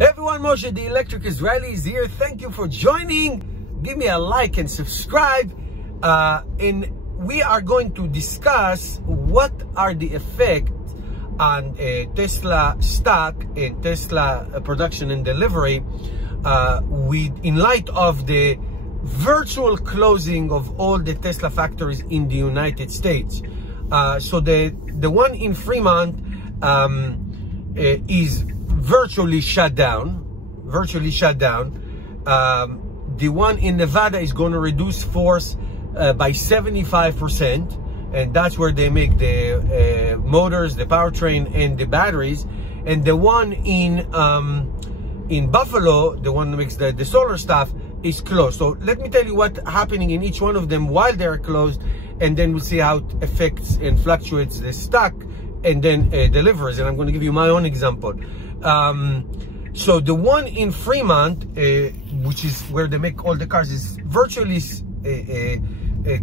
Hey everyone, Moshe the Electric Israeli is here. Thank you for joining. Give me a like and subscribe. And we are going to discuss what are the effects on Tesla stock and Tesla production and delivery in light of the virtual closing of all the Tesla factories in the United States. So the one in Fremont is virtually shut down. The one in Nevada is going to reduce force by 75%, and that's where they make the motors, the powertrain, and the batteries. And the one in Buffalo, the one that makes the solar stuff, is closed. So let me tell you what's happening in each one of them while they're closed, and then we'll see how it affects and fluctuates the stock and then delivers. And I'm going to give you my own example. So the one in Fremont, which is where they make all the cars, is virtually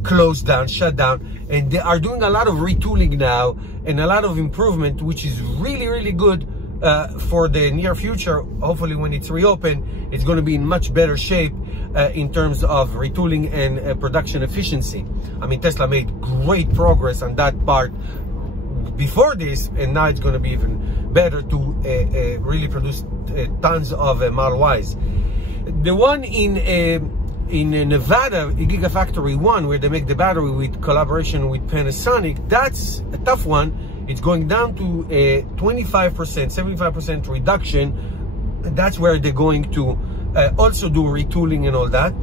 closed down, shut down, and they are doing a lot of retooling now and a lot of improvement, which is really good for the near future. Hopefully when it's reopened, it's going to be in much better shape in terms of retooling and production efficiency. I mean, Tesla made great progress on that part before this, and now it's going to be even better to really produce tons of Model Ys. The one in Nevada, Giga Factory 1, where they make the battery with collaboration with Panasonic, that's a tough one. It's going down to a 25%, 75% reduction. That's where they're going to also do retooling and all that.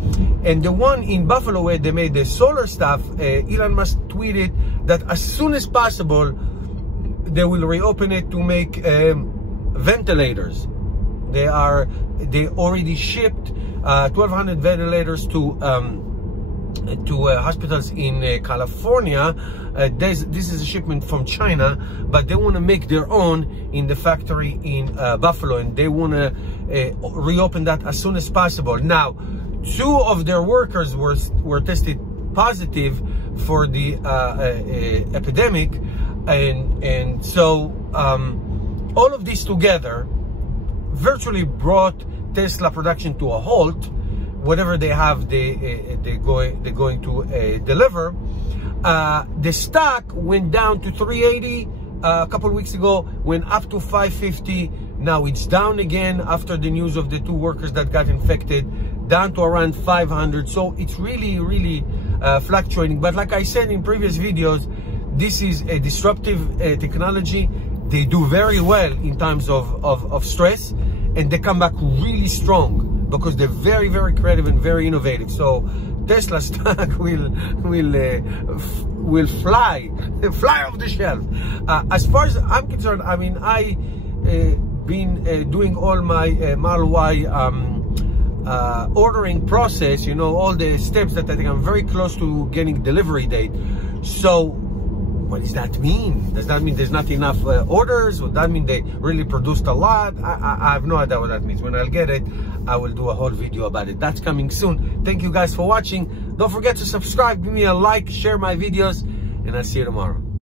And the one in Buffalo, where they made the solar stuff, Elon Musk tweeted that as soon as possible, they will reopen it to make ventilators. They already shipped 1,200 ventilators to hospitals in California. This is a shipment from China, but they want to make their own in the factory in Buffalo, and they want to reopen that as soon as possible. Now, 2 of their workers were tested positive for the epidemic, and so all of this together virtually brought Tesla production to a halt. Whatever they have, they're going to deliver. The stock went down to 380 a couple of weeks ago, went up to 550. Now it's down again after the news of the 2 workers that got infected, down to around 500. So it's really fluctuating. But like I said in previous videos, this is a disruptive technology. They do very well in times of stress, and they come back really strong because they're very creative and very innovative. So Tesla stock will fly off the shelf. As far as I'm concerned, I mean, I been doing all my Model Y ordering process, you know, all the steps that I think I'm very close to getting delivery date. So what does that mean? Does that mean there's not enough orders? Would that mean they really produced a lot? I have no idea what that means. When I'll get it, I will do a whole video about it. That's coming soon. Thank you guys for watching. Don't forget to subscribe, give me a like, share my videos, and I'll see you tomorrow.